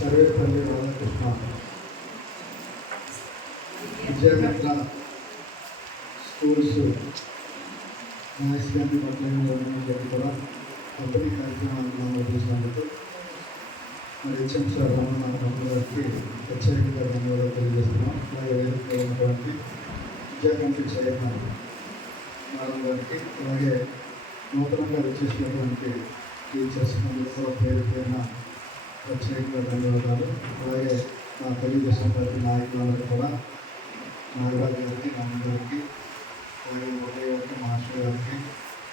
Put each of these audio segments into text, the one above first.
Sarvepalli Ramakrishna. Vidyamitra schools maths పట్టణంలో పట్ల కూడా పంపిణీ కార్యక్రమాన్ని నిర్వహించినందుకు మరి హెచ్ఎం సార్ రమణ గారికి ప్రత్యేకంగా ధన్యవాదాలు తెలియజేస్తున్నాం. అలాగే వేదికలో ఉన్నటువంటి విద్యా కమిటీ చైర్మన్ మేడం గారికి అలాగే నూతనంగా వచ్చేసినటువంటి టీచర్స్ అందరూ కూడా పేరు పేరున ప్రత్యేకంగా ధన్యవాదాలు. అలాగే నా తెలుగుదేశం పార్టీ నాయకులందరూ కూడా నాగరాజు గారికి రామ గారికి అలాగే ఉదయ్ గారికి మాస్టర్ గారికి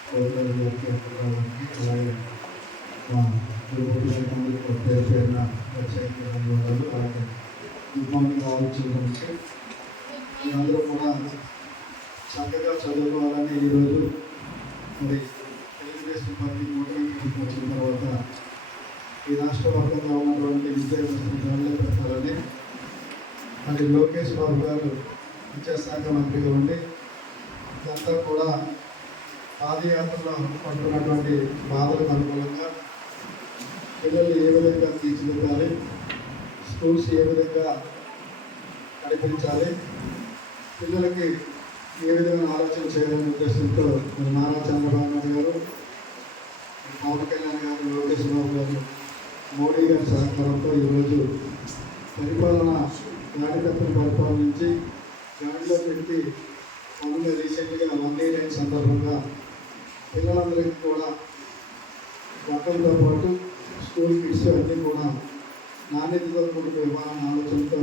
గౌతమ్ గారికి అప్పటిరావు గారికి అలాగే మా తిరుపతి గారికి పేరు పేరున ప్రత్యేకంగా ధన్యవాదాలు. అలాగే గుడ్ మార్నింగ్ ఆల్ మీరందరూ కూడా చక్కగా చదువుకోవాలని ఈరోజు మరి తెలుగుదేశం పార్టీ నూట వచ్చిన తర్వాత ఈ రాష్ట్ర వ్యాప్తంగా ఉన్నటువంటి విద్యా పెట్టాలని మరి లోకేష్ బాబు గారు విద్యాశాఖ మంత్రిగా ఉండి ఇదంతా కూడా పాదయాత్రలో పడుతున్నటువంటి బాధలకు అనుకూలంగా పిల్లల్ని ఏ విధంగా తీర్చిదిద్దాలి స్కూల్స్ ఏ విధంగా నడిపించాలి పిల్లలకి ఏ విధమైన ఆలోచన చేయాలనే ఉద్దేశంతో మన నారా చంద్రబాబు నాయుడు గారు పవన్ కళ్యాణ్ గారు లోకేష్ బాబు గారు మోడీ గారి సహకారంతో ఈరోజు పరిపాలన నాటికత్వం పరిపాలించి గాడిలో పెట్టి అందులో రీసెంట్గా వన్ డే సందర్భంగా పిల్లలందరికీ కూడా బట్టలతో పాటు స్కూల్ కిట్స్ అన్నీ కూడా నాణ్యతతో కూడిన ఇవ్వాలన్న ఆలోచనతో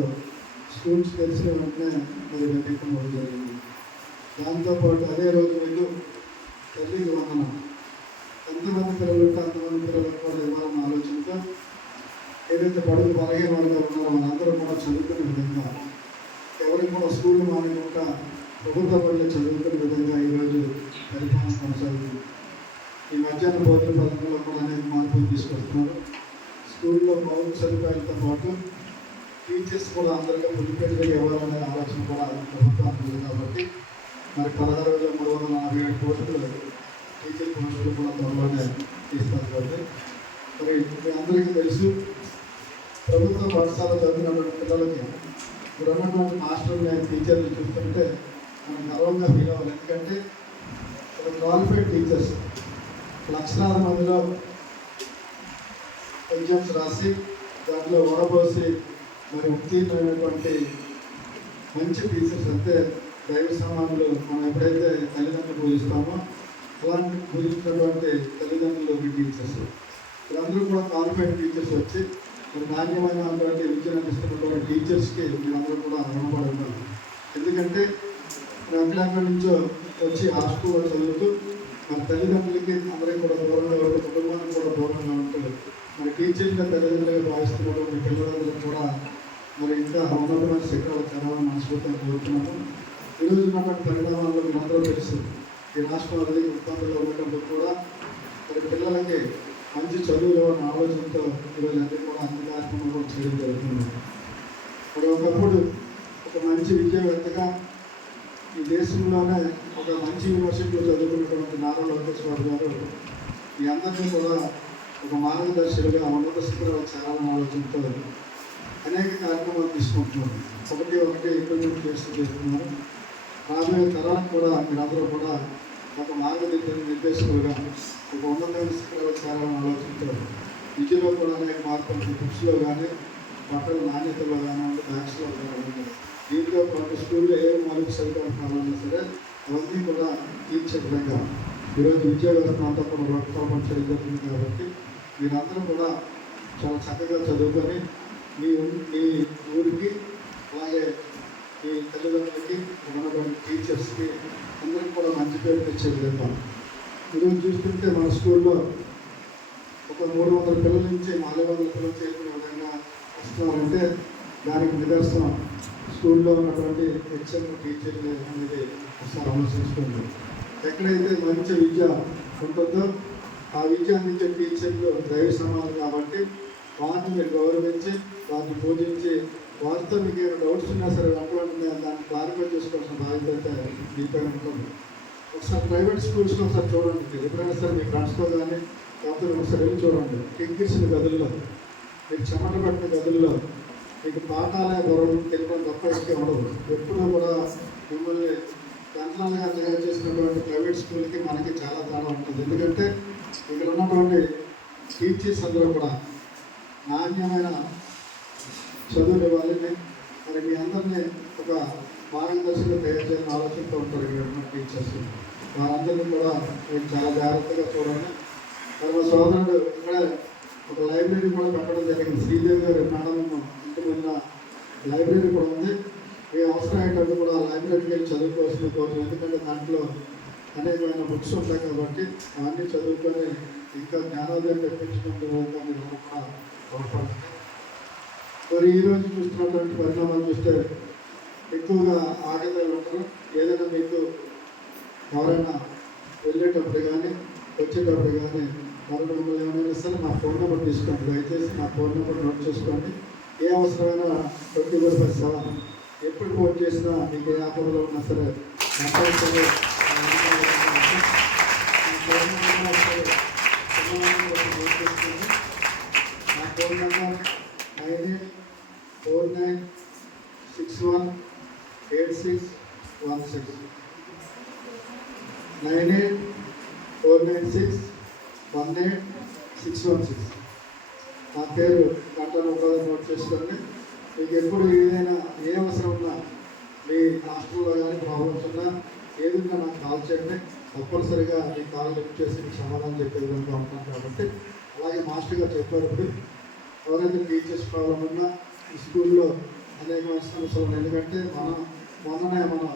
స్కూల్స్ తెలిసిన వెంటనే మరి వెతికడం జరిగింది. దాంతోపాటు అదే రోజు వీళ్ళు తల్లికి వందనం. ఎంతమంది పిల్లలు ఉంటే అంతమంది పిల్లలు బడుగు బలహీన వర్గాలు ఉన్నారో మనందరూ కూడా చదువుకునే విధంగా ఎవరికి కూడా స్కూల్ మానేకుండా ప్రభుత్వ బడిలో చదువుకునే విధంగా ఈరోజు పరిపాలన కొనసాగుతుంది. ఈ మధ్యాహ్న భోజన పథకంలో కూడా అనేక మార్పులు తీసుకొస్తున్నారు. స్కూల్లో మౌలిక సదుపాయాలతో పాటు టీచర్స్ కూడా అందరికీ ముడిపెట్టుగా ఇవ్వాలనే ఆలోచన కూడా ప్రభుత్వానికి ఉంది కాబట్టి మరి పదహారు వేల మూడు వందల నలభై ఏడు కోట్లు టీచర్ పోస్టులు కూడా త్వరలోనే తీస్తారు కాబట్టి మరి మీ అందరికీ తెలుసు ప్రభుత్వ పాఠశాల చదివినటువంటి పిల్లలకి ఇప్పుడున్నటువంటి మాస్టర్లు టీచర్లు చూస్తుంటే మనం గర్వంగా ఫీల్ అవ్వాలి. ఎందుకంటే క్వాలిఫైడ్ టీచర్స్ లక్షలాది మందిలో ఎగ్జామ్స్ రాసి దాంట్లో ఓడబోసి మరి ఉత్తీర్ణమైనటువంటి మంచి టీచర్స్ అంటే దైవ సమానులు మనం ఎప్పుడైతే తల్లిదండ్రులు పూజిస్తామో అలాంటి పూజించినటువంటి తల్లిదండ్రులు టీచర్స్ వీళ్ళందరూ కూడా క్వాలిఫైడ్ టీచర్స్ వచ్చి నాణ్యమైన నాణ్యమైనటువంటి విద్యను అందిస్తున్నటువంటి టీచర్స్కి మేమందరం కూడా రుణపడి ఉన్నారు. ఎందుకంటే మరి అఖిలాంధ్ర నుంచో వచ్చి స్కూల్లో చదువుతూ మన తల్లిదండ్రులకి అందరికీ కూడా దూరంగా ఉంటూ కుటుంబానికి కూడా దూరంగా ఉంటారు మరి టీచర్గా తల్లిదండ్రులుగా భావిస్తున్నటువంటి పిల్లలందరూ కూడా మరి ఇంకా ఉన్నతమైన శిఖరాలు చదవాలని మనస్ఫూర్తిగా కోరుతున్నాము. ఈరోజు ఉన్నటువంటి పరిణామాల్లో మీరందరూ తెలుసు. ఈ రాష్ట్రంలో అనేది ఇబ్బందుల్లో ఉండేటప్పుడు కూడా మరి పిల్లలకి మంచి చదువులో ఉన్న ఆలోచనతో ఈరోజు అన్ని కూడా అన్ని చేయడం జరుగుతుంది. మరి ఒకప్పుడు ఒక మంచి విద్యావేత్తగా ఈ దేశంలోనే ఒక మంచి యూనివర్సిటీలో చదువుకున్నటువంటి నారా లోకేష్ బాబు గారు మీ అందరినీ కూడా ఒక మార్గదర్శకులుగా ఉన్నత స్థితిలో చేరాలని ఆలోచనతో అనేక కార్యక్రమాలు తీసుకుంటున్నారు. ఒకటి ఒకటి ఇంప్లిమెంట్ చేస్తూ చేస్తున్నారు. రాబోయే తరానికి కూడా మీరందరూ కూడా ఒక మార్గదర్శక నిర్దేశకులుగా ఒక ఉన్నతమైన స్థితిలో చేరాలని ఆలోచనతో విద్యలో కూడా అనేక మార్పులు బుక్స్లో కానీ బట్టల నాణ్యతలో కానివ్వండి బ్యాగ్స్లో కానివ్వండి దీంతో పాటు స్కూల్లో ఏ మార్పు సదుపాయాలు కావాలన్నా సరే అవన్నీ కూడా తీర్చే విధంగా ఈరోజు విద్యా వ్యవస్థ అంతా కూడా రూపకల్పన చేయడం జరుగుతుంది కాబట్టి మీరందరూ కూడా చాలా చక్కగా చదువుకొని మీ మీ ఊరికి అలాగే మీ తల్లిదండ్రులకి ఉన్నటువంటి టీచర్స్కి అందరికీ కూడా మంచి పేరు తెచ్చే విధంగా ఈరోజు చూస్తుంటే మన స్కూల్లో ఒక మూడు వందల పిల్లల నుంచి నాలుగు వందల పిల్లలు చేరుకునే విధంగా వస్తున్నారంటే దానికి నిదర్శనం. స్కూల్లో ఉన్నటువంటి హెచ్ఎం టీచర్లు అనేది ఒకసారి ఆలోచించుకోండి. ఎక్కడైతే మంచి విద్య ఉంటుందో ఆ విద్య అందించే టీచర్లు దైవ సమానం కాబట్టి వారిని మీరు గౌరవించి వారిని పూజించి వారితో మీకు ఏమైనా డౌట్స్ ఉన్నా సరే వెంటనే దాన్ని క్లారిఫై చేసుకోవాల్సిన బాధ్యత మీపై ఉంటుంది ఒకసారి ప్రైవేట్ స్కూల్స్లో ఒకసారి చూడండి. ఎప్పుడైనా సరే మీ ఫ్రెండ్స్తో కానీ లేకపోతే ఒకసారి వెళ్ళి చూడండి. కింకిర్సిన గదుల్లో. మీకు చెమట పట్టిన గదుల్లో. మీకు పాఠాలే బుర్రలు తెలియడం తప్ప ఇంకే ఉండదు. ఎప్పుడూ కూడా మిమ్మల్ని గంటలుగా తయారు చేసినటువంటి ప్రైవేట్ స్కూల్కి మనకి చాలా తేడా ఉంటుంది. ఎందుకంటే ఇక్కడ ఉన్నటువంటి టీచర్స్ అందరూ కూడా నాణ్యమైన చదువులు ఇవ్వాలని మరి మీ అందరినీ ఒక మార్గదర్శకులు తయారు చేయాలని ఆలోచనతో ఉంటారు ఇక్కడ టీచర్స్ వారందరినీ కూడా మీరు చాలా జాగ్రత్తగా చూడండి. తర్వాత మా సోదరుడు ఇక్కడ ఒక లైబ్రరీ కూడా పెట్టడం జరిగింది. శ్రీదేవి గారి మేడం ఇంటి లైబ్రరీ కూడా ఉంది. మీ అవసరం అయ్యేటప్పుడు కూడా ఆ లైబ్రరీకి వెళ్ళి చదువుకోవాల్సిన కోరుతుంది ఎందుకంటే దాంట్లో అనేకమైన బుక్స్ ఉంటాయి కాబట్టి అవన్నీ చదువుకొని ఇంకా జ్ఞానోదయం తెప్పించుకుంటూ విధంగా మీరు కూడా తోడ్పడండి మరి ఈ రోజు చూస్తున్నటువంటి పరిణామాలు చూస్తే ఎక్కువగా ఆగదాలు ఉంటారు ఏదైనా మీకు ఎవరైనా వెళ్ళేటప్పుడు కానీ వచ్చేటప్పుడు కానీ మరొక మిమ్మల్ని ఏమైనా సరే నా ఫోన్ నెంబర్ తీసుకోండి. దయచేసి నా ఫోన్ నెంబర్ నోట్ చేసుకోండి. ఏ అవసరమైనా ట్వంటీ ఫోర్ బై సెవెన్ ఎప్పుడు ఫోన్ చేసినా మీకు ఏ ఆపదలో ఉన్నా సరే కంపల్సరీ నా ఫోన్ నెంబర్ ఒకసారి చిన్నవాళ్ళని ఒకటి నోట్ చేసుకోండి నా phone number nine eight four nine six one eight six one six nine eight four nine six one eight six one six. నా పేరు గంటలు ఉపాధి నోట్ చేసుకోండి. మీకు ఎప్పుడు ఏదైనా ఏ అవసరం ఉన్నా మీ హాస్టల్లో కానీ ప్రాబ్లమ్స్ ఉన్నా ఏదైనా నాకు కాల్ చేయండి. తప్పనిసరిగా మీ కాల్ లిఫ్ట్ చేసి మీకు సమాధానం చెప్పే విధంగా ఉంటాను కాబట్టి. అలాగే మాస్టర్ గారు చెప్పారు ఇప్పుడు ఎవరైతే టీచర్స్ ప్రాబ్లం ఉన్నా ఈ స్కూల్లో అనేకమైన సమస్యలు ఉన్నాయి. ఎందుకంటే మనం మొన్ననే మనం